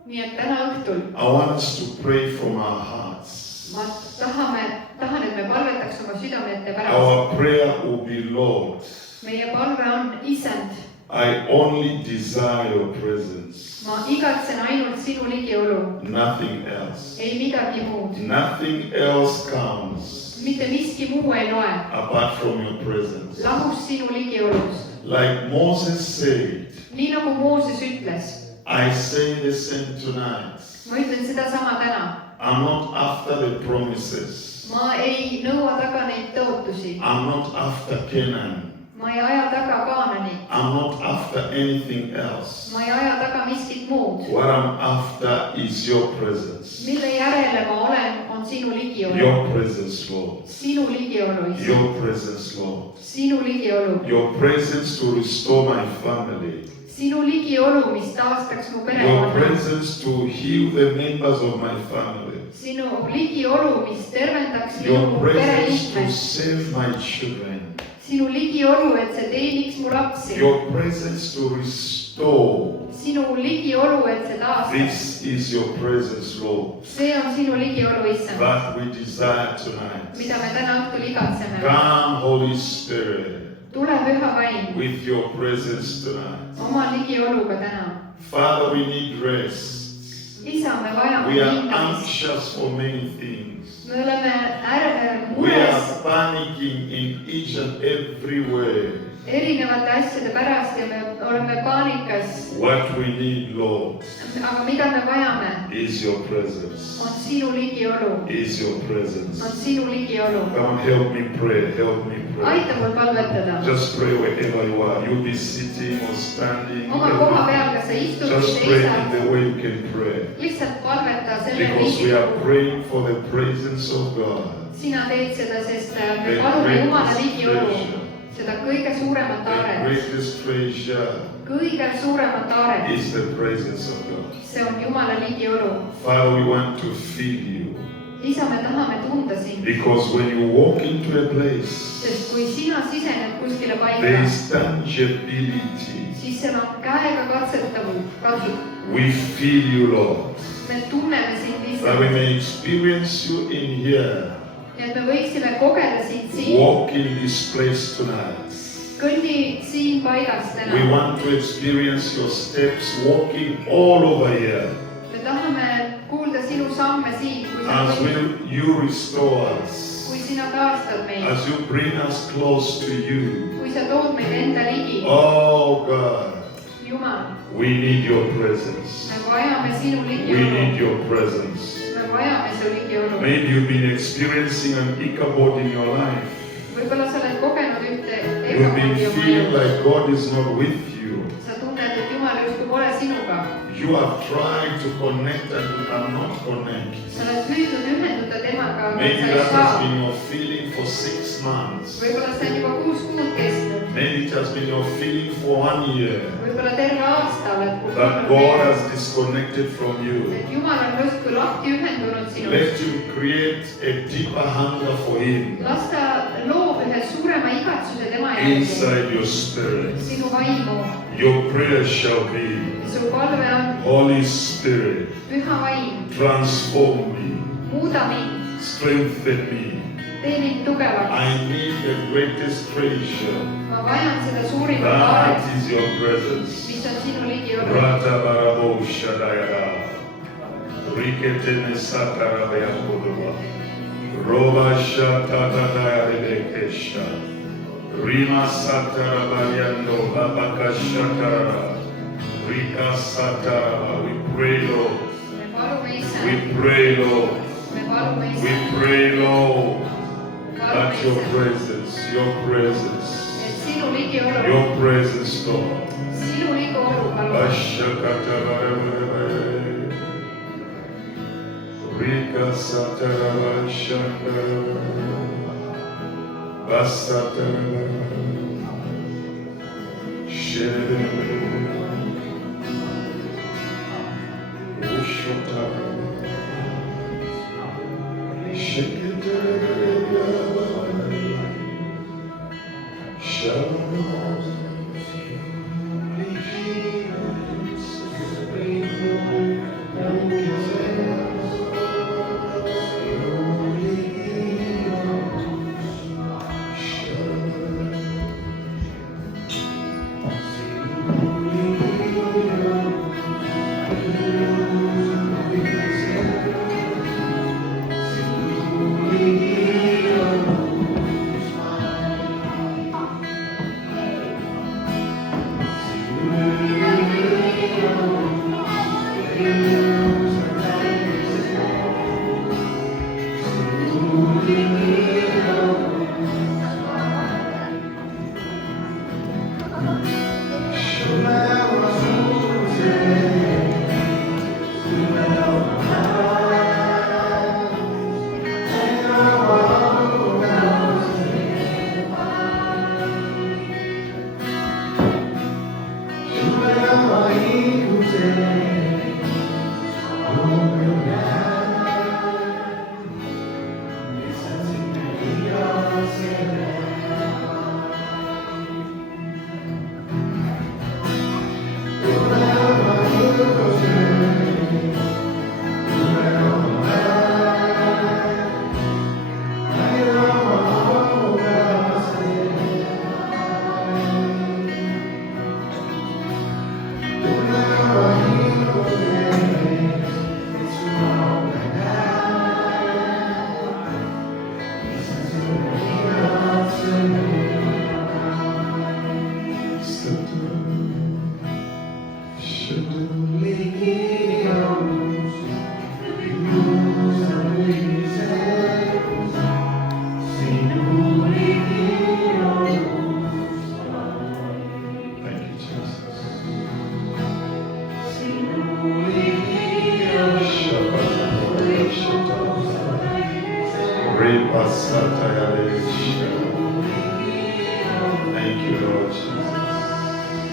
Nii et täna õhtul I want us to pray from our hearts. ma tahan, et me palvetaks oma südamete pärast. Our prayer will be, Lord, Meie palve on, Issand, I only desire your presence. ma igatsen ainult sinu ligiolu, Nothing else. ei midagi muud. Nothing else comes Mitte miski muu ei loe, apart from your presence. lahus sinu ligiolust. Like Moses said, Nii nagu Mooses ütles, I say the same tonight. ma ütlen sedasama täna. I'm not after the promises. Ma ei nõua taga neid tõotusi. I'm not after Canaan. Ma ei aja taga Kaananit. I'm not after anything else. Ma ei aja taga miskit muud. What I'm after is your presence. Mille järele ma olen, on sinu ligiolu. Your presence, Lord. Sinu ligiolu, Issand. Your presence, Lord. Sinu ligiolu. Your presence to restore my family. Sinu ligiolu, mis taastaks mu Your perekonna. presence to heal the members of my family. Sinu ligiolu, mis tervendaks Your minu presence to pereliikmed. save my children. Sinu ligiolu, et see teeniks mu lapsi. Your presence to restore. Sinu ligiolu, et see taastaks. This is your presence, Lord, See on sinu ligiolu, Issand, that we desire tonight. mida me täna õhtul igatseme. Come, Holy Spirit, Tule püha vaim with your presence tonight. oma ligioluga täna. Father, we need rest. Isa, me vajame We are hingamist. anxious for many things. Me oleme We mures are panicking in each and every way. erinevate asjade pärast ja me oleme paanikas. What we need, Lord, Aga mida me vajame, is your presence. on sinu ligiolu. Is your On presence. sinu ligiolu. Come help me pray. Help me pray. Aita mul palvetada. Just pray wherever you are. You'll be sitting or standing. Oma koha peal, kas sa istud või Just pray in seisad. the way you can pray. Lihtsalt palveta selle Because we are ligiolu. praying for the presence of God. Sina teed seda, sest me The palume Jumala greatest ligiolu. treasure. Seda kõige suuremat The aaret. greatest treasure Kõige suuremat aaret. is the presence of God. See on Jumala ligiolu. Father, we want to feel you. Isa, me tahame tunda sind. Because when you walk into a place, Sest kui sina sisened kuskile there paika, is tangibility. siis seal on käega katsuv. We feel you, Lord. Me tunneme sind That we lihtsalt. may experience you in here. Ja et me võiksime kogeda sind siin. Walk in this place tonight. Kõnni siin paigas We täna. want to experience your steps walking all over here. Me tahame kuulda sinu samme siin, As you restore us. kui sina taastad meid. As you bring us close to you. Kui sa tood meid enda ligi. Oh God, Jumal, we need your presence. me vajame sinu We need ligiolu. your presence. Me vajame su ligiolu. Maybe you've been experiencing an Ichabod in your life. Võib-olla sa oled kogenud ühte You've been ebamõju feeling mõju. like God is not with you. Sa tunned, et Jumal justkui pole sinuga. You have tried to connect and you cannot connect. Sa oled püüdnud ühenduda temaga, aga Maybe sa ei that has saa. been your feeling for 6 months. Võib-olla see on juba 6 kuud kestnud. Maybe it has been your feeling for 1 year. Võib-olla terve aasta oled That God has disconnected from you. et Jumal on justkui lahti ühendunud sinust. Let you create a deeper hunger for Him Las ta loob ühe suurema igatsuse tema järgi. inside your spirit. Sinu vaimu. Your prayer shall be, Su palve on Holy Spirit, püha vaim. transform me, Muuda mind. strengthen me. Tee mind tugevaks. I need the greatest treasure. Ma vajan seda suurimat aaret, That is your presence. mis on sinu ligiolu. Ratabarabo Shadayada. Riketene satarabaya kodoba. Roba shatataya rebekesha. Rima satarabayando babaka shataraba. Rika sataraba. We pray, Lord. me palume ise , We pray, Lord. me palume We ise , pray, Lord. me At palume your ise , presence, your presence, et sinu ligiolu , your presence, Lord. sinu ligiolu palume , Ashakatabarabara. Rika sataraba shakara. Basataraba. Shere. Ushotara. Shekitara. Shalom. Thank you, Lord Jesus.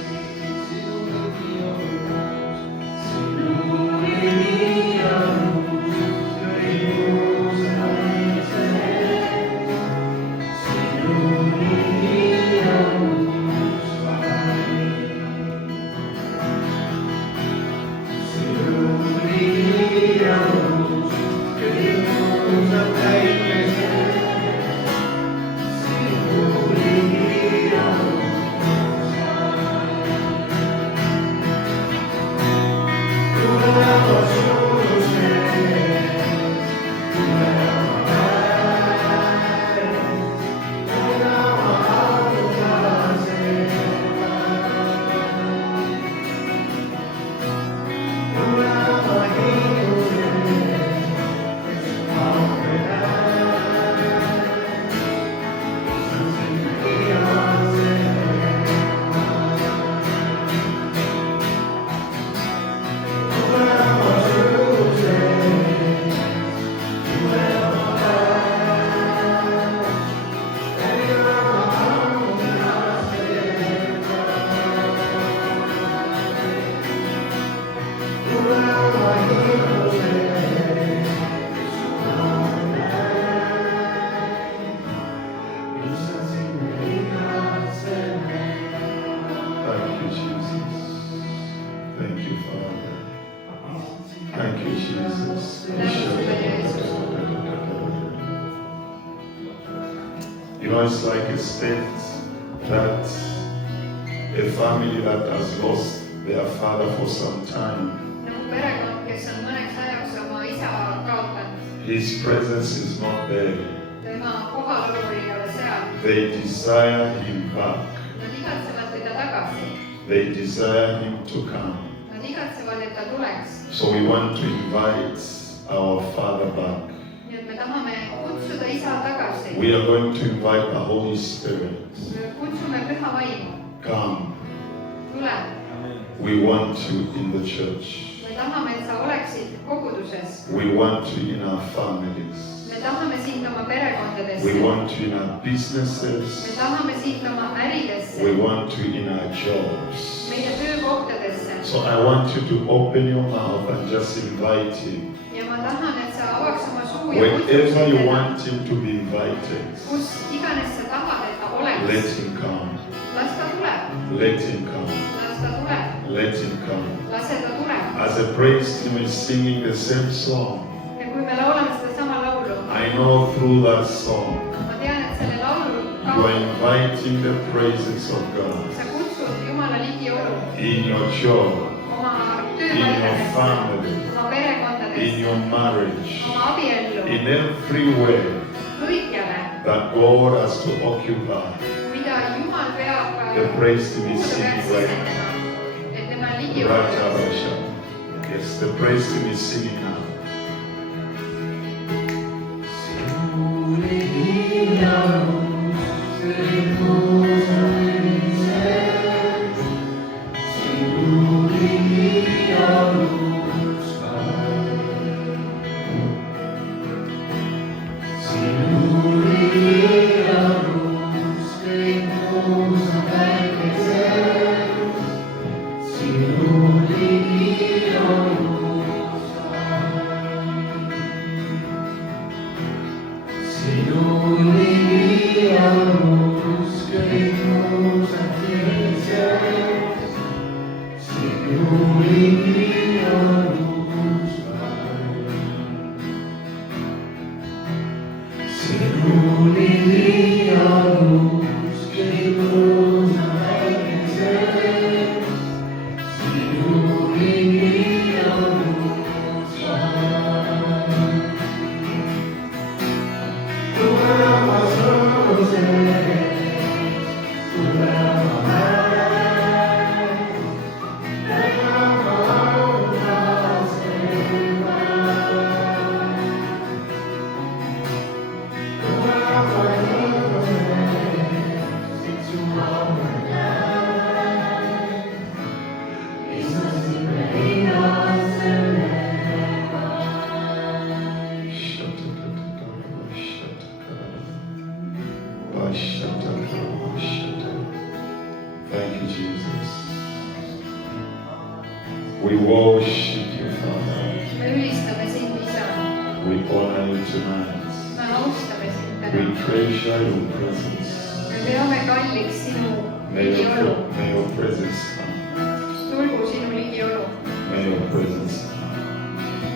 It's like a state that a family that has lost their father for some time. nagu perekond, kes on mõneks ajaks oma His presence is not there. tema kohalolu ei ole seal. They desire Him back. Nad igatsevad teda tagasi. They desire Him to come. Nad igatsevad, et ta tuleks. So we want to invite our Father back. Nii et me tahame kutsuda isa tagasi. We are going to invite the Holy Spirit. Kutsume püha vaimu. Come. Tule. We want you in the church. Me tahame, et sa oleksid koguduses. We want you in our families. Me tahame sind oma perekondadesse. We want you in our businesses. Me tahame sind oma äridesse. We want you in our jobs. Meie töökohtadesse. So I want you to open your mouth and just invite Him. Ja ma tahan, et sa avaks oma suu ja Wherever you teda. want Him to be invited, Kus iganes sa tahad, et ta oleks. let Him come. Las ta tuleb. Let Him come. Las ta tuleb. Let Him come. Lase ta tuleb. As a praise team is singing the same song, Ja kui me laulame seda sama laulu, I know through that song ma tean, et selle laulu you are inviting the praises of God sa kutsud Jumala ligiolu in your job, oma in your tööpaikadesse, family, oma in perekondadesse, your marriage, oma abiellu, in everywhere kõikjale, that God has to occupy. mida Jumal peab The praise to be kuhu ta singing peaks right now. sisenema, et tema ligiolu Rajarasha. Yes, the praise to be singing now. Thank you, Jesus. We worship you, Father. me ülistame sind, isa. We honor you tonight. Me austame sind We täna. treasure your presence. Me peame kalliks sinu ligiolu. May your presence come. Tulgu sinu ligiolu. May your presence come.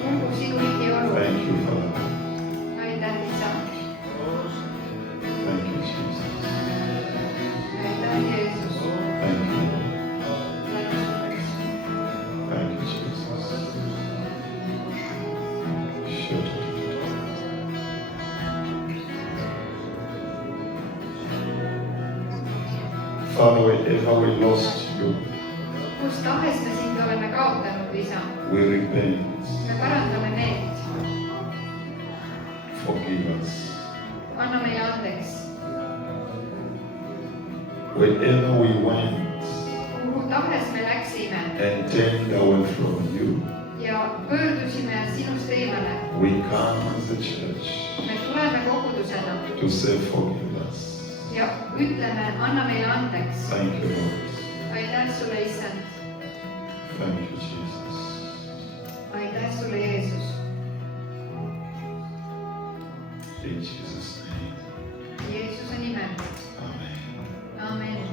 Tulgu sinu ligiolu. Thank you, Father. Aitäh, isa. Thank you, Jesus. Aitäh, Jeesus. Thank you. Tänu sulle, isa. Thank you, Jesus. Father, wherever we lost you, Kus tahes me sind oleme kaotanud, isa. we repent. Me parandame meelt. Forgive us. Anna meile andeks. Wherever we went Kuhu tahes me läksime and turned away from you, ja pöördusime sinust eemale. we come as a church Me tuleme kogudusena to say, forgive us. ja ütleme, anna meile andeks. Thank you, Lord. Aitäh sulle, issand. Thank you, Jesus. Aitäh sulle, Jeesus. In Jesus' name. Jeesuse nimel. Amen. Amen.